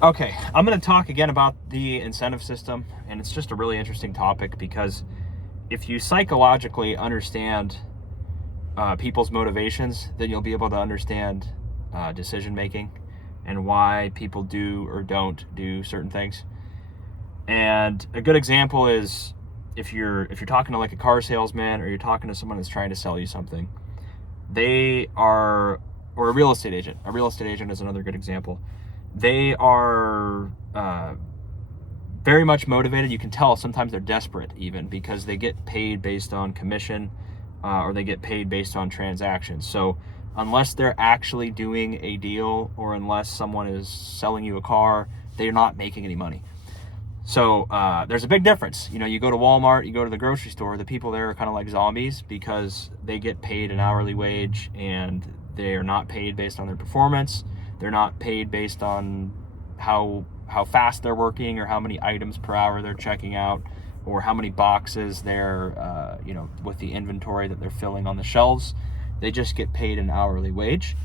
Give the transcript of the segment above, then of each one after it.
Okay, I'm going to talk again about the incentive system, and it's just a really interesting topic because if you psychologically understand people's motivations, then you'll be able to understand decision making and why people do or don't do certain things. And a good example is if you're talking to like a car salesman, or you're talking to someone that's trying to sell you something, they are, or a real estate agent. A real estate agent is another good example. They are very much motivated. You can tell sometimes they're desperate, even because they get paid based on commission, or they get paid based on transactions. So unless they're actually doing a deal, or unless someone is selling you a car, they're not making any money. So there's a big difference. You go to Walmart, you go to the grocery store, the people there are kind of like zombies because they get paid an hourly wage, and they are not paid based on their performance. They're not paid based on how fast they're working, or how many items per hour they're checking out, or how many boxes they're, with the inventory that they're filling on the shelves. They just get paid an hourly wage.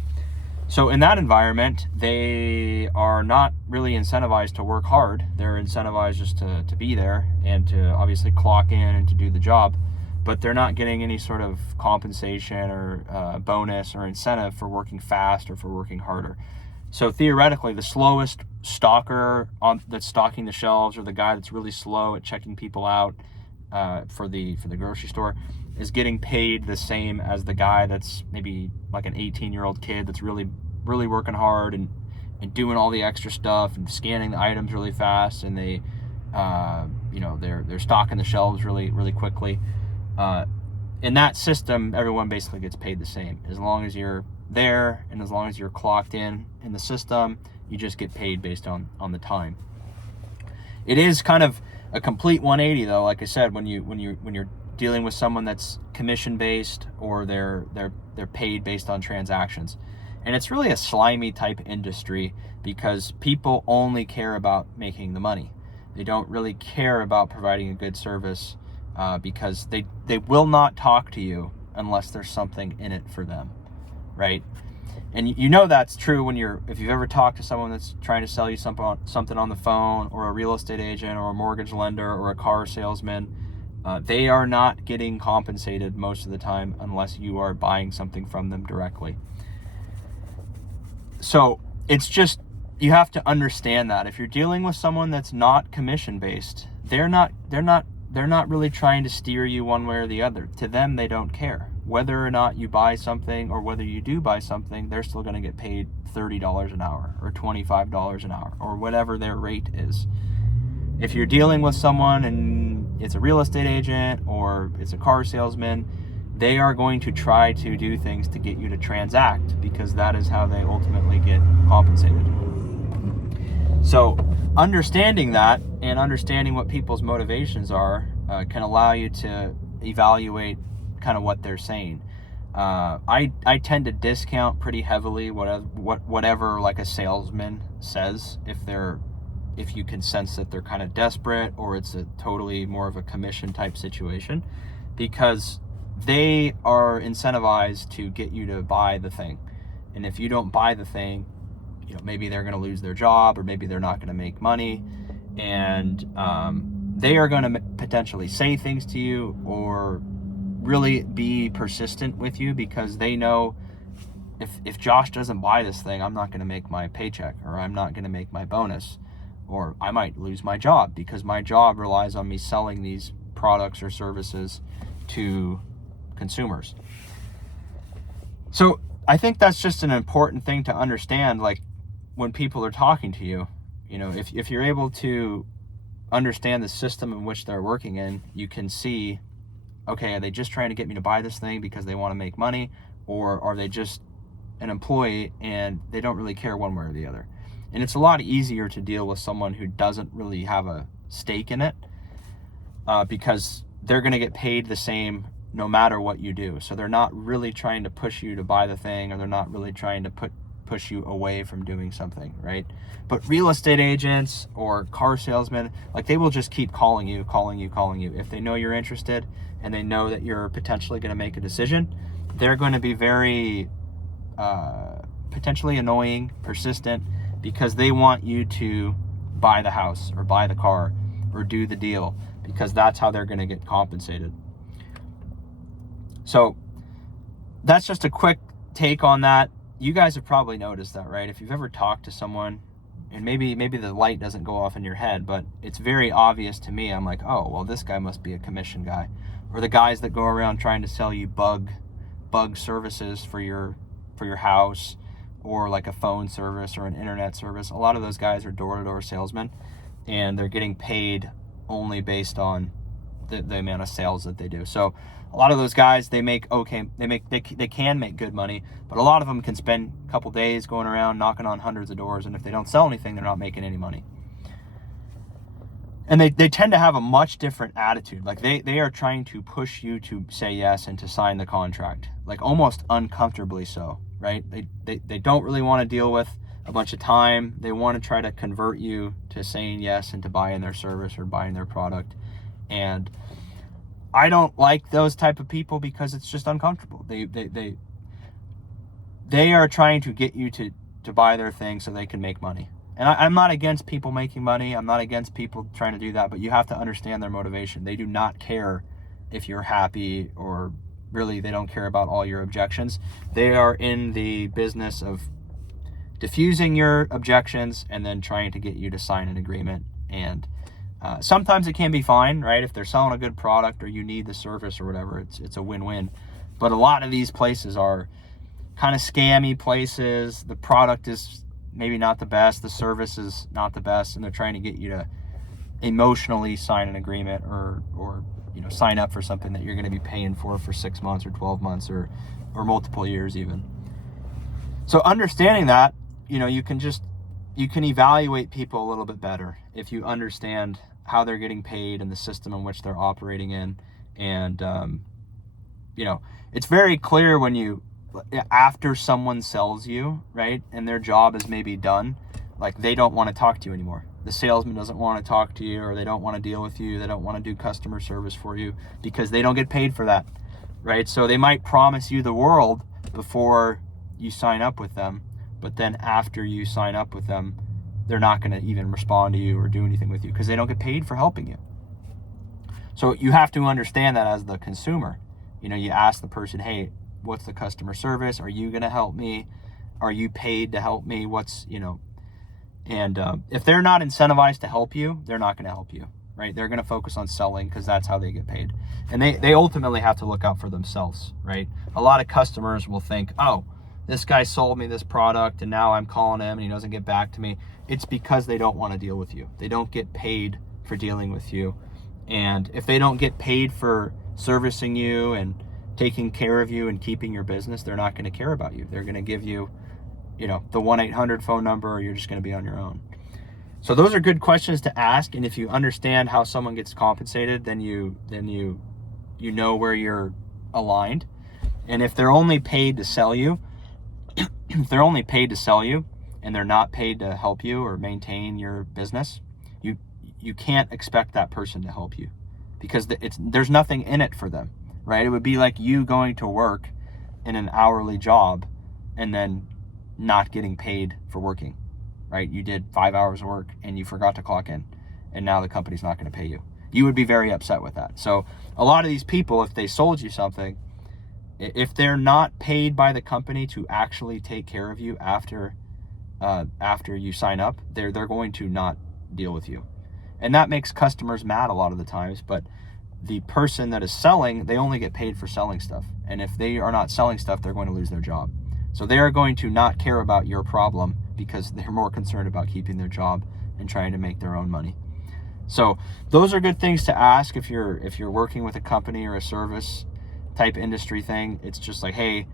So in that environment, they are not really incentivized to work hard. They're incentivized just to be there and to obviously clock in and to do the job, but they're not getting any sort of compensation or bonus or incentive for working fast or for working harder. So theoretically, the slowest stalker that's stocking the shelves, or the guy that's really slow at checking people out for the grocery store, is getting paid the same as the guy that's maybe like an 18-year-old kid that's really working hard and doing all the extra stuff and scanning the items really fast, and they're stocking the shelves really quickly. In that system, everyone basically gets paid the same. As long as you're there and as long as you're clocked in the system, you just get paid based on the time. It is kind of a complete 180 though. Like I said, when you're dealing with someone that's commission based, or they're paid based on transactions. And it's really a slimy type industry because people only care about making the money. They don't really care about providing a good service because they will not talk to you unless there's something in it for them, right? And that's true if you've ever talked to someone that's trying to sell you something on the phone, or a real estate agent, or a mortgage lender, or a car salesman. They are not getting compensated most of the time unless you are buying something from them directly. So it's just, you have to understand that if you're dealing with someone that's not commission based, they're not really trying to steer you one way or the other. To them, they don't care. Whether or not you buy something, or whether you do buy something, they're still going to get paid $30 an hour or $25 an hour, or whatever their rate is. If you're dealing with someone and it's a real estate agent or it's a car salesman, they are going to try to do things to get you to transact, because that is how they ultimately get compensated. So understanding that and understanding what people's motivations are can allow you to evaluate kind of what they're saying. I tend to discount pretty heavily whatever like a salesman says, if you can sense that they're kind of desperate, or it's a totally more of a commission type situation, because they are incentivized to get you to buy the thing. And if you don't buy the thing, maybe they're going to lose their job, or maybe they're not going to make money. And they are going to potentially say things to you, or really be persistent with you, because they know if Josh doesn't buy this thing, I'm not going to make my paycheck, or I'm not going to make my bonus, or I might lose my job, because my job relies on me selling these products or services to consumers. So I think that's just an important thing to understand. Like, when people are talking to you, if you're able to understand the system in which they're working in, you can see, okay, are they just trying to get me to buy this thing because they want to make money, or are they just an employee and they don't really care one way or the other? And it's a lot easier to deal with someone who doesn't really have a stake in it, because they're going to get paid the same no matter what you do. So they're not really trying to push you to buy the thing, or they're not really trying to push you away from doing something, right? But real estate agents or car salesmen, like, they will just keep calling you. If they know you're interested and they know that you're potentially going to make a decision, they're going to be very potentially annoying, persistent, because they want you to buy the house or buy the car or do the deal, because that's how they're going to get compensated. So that's just a quick take on that. You guys have probably noticed that, right? If you've ever talked to someone, and maybe the light doesn't go off in your head, but it's very obvious to me. I'm like, oh, well, this guy must be a commission guy. Or the guys that go around trying to sell you bug services for your house, or like a phone service or an internet service. A lot of those guys are door-to-door salesmen, and they're getting paid only based on the amount of sales that they do. So a lot of those guys, they can make good money, but a lot of them can spend a couple days going around knocking on hundreds of doors, and if they don't sell anything, they're not making any money. And they tend to have a much different attitude. Like they are trying to push you to say yes and to sign the contract, like almost uncomfortably so, right? They don't really want to deal with a bunch of time. They want to try to convert you to saying yes and to buying their service or buying their product. And I don't like those type of people because it's just uncomfortable. They are trying to get you to buy their thing so they can make money. And I'm not against people making money. I'm not against people trying to do that, but you have to understand their motivation. They do not care if you're happy, or really they don't care about all your objections. They are in the business of diffusing your objections and then trying to get you to sign an agreement. And sometimes it can be fine, right? If they're selling a good product or you need the service or whatever, it's a win-win. But a lot of these places are kind of scammy places. The product is maybe not the best, the service is not the best, and they're trying to get you to emotionally sign an agreement or sign up for something that you're going to be paying for 6 months or 12 months or multiple years even. So understanding that, you can evaluate people a little bit better if you understand how they're getting paid and the system in which they're operating in. And it's very clear when after someone sells you, right, and their job is maybe done, like they don't want to talk to you anymore. The salesman doesn't want to talk to you, or they don't want to deal with you. They don't want to do customer service for you because they don't get paid for that, right? So they might promise you the world before you sign up with them, but then after you sign up with them, they're not going to even respond to you or do anything with you because they don't get paid for helping you. So you have to understand that as the consumer. You ask the person, hey, what's the customer service? Are you going to help me? Are you paid to help me? And if they're not incentivized to help you, they're not going to help you, right? They're going to focus on selling because that's how they get paid. And they ultimately have to look out for themselves, right? A lot of customers will think, oh, this guy sold me this product and now I'm calling him and he doesn't get back to me. It's because they don't want to deal with you. They don't get paid for dealing with you. And if they don't get paid for servicing you and taking care of you and keeping your business, they're not going to care about you. They're going to give you, the 1-800 phone number, or you're just going to be on your own. So those are good questions to ask. And if you understand how someone gets compensated, then you know where you're aligned. And if they're only paid to sell you, and they're not paid to help you or maintain your business, you can't expect that person to help you because there's nothing in it for them. Right? It would be like you going to work in an hourly job and then not getting paid for working, right? You did 5 hours of work and you forgot to clock in, and now the company's not going to pay you. You would be very upset with that. So a lot of these people, if they sold you something, if they're not paid by the company to actually take care of you after you sign up, they're going to not deal with you. And that makes customers mad a lot of the times, but the person that is selling, they only get paid for selling stuff. And if they are not selling stuff, they're going to lose their job. So they are going to not care about your problem because they're more concerned about keeping their job and trying to make their own money. So those are good things to ask if you're working with a company or a service type industry thing. It's just like, hey,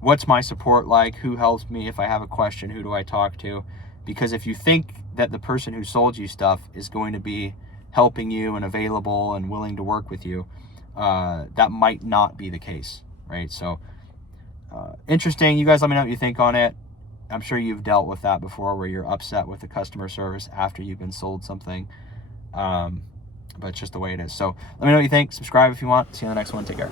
what's my support like? Who helps me? If I have a question, who do I talk to? Because if you think that the person who sold you stuff is going to be helping you and available and willing to work with you, that might not be the case, right? So interesting. You guys let me know what you think on it. I'm sure you've dealt with that before where you're upset with the customer service after you've been sold something. But it's just the way it is. So let me know what you think. Subscribe if you want. See you on the next one. Take care.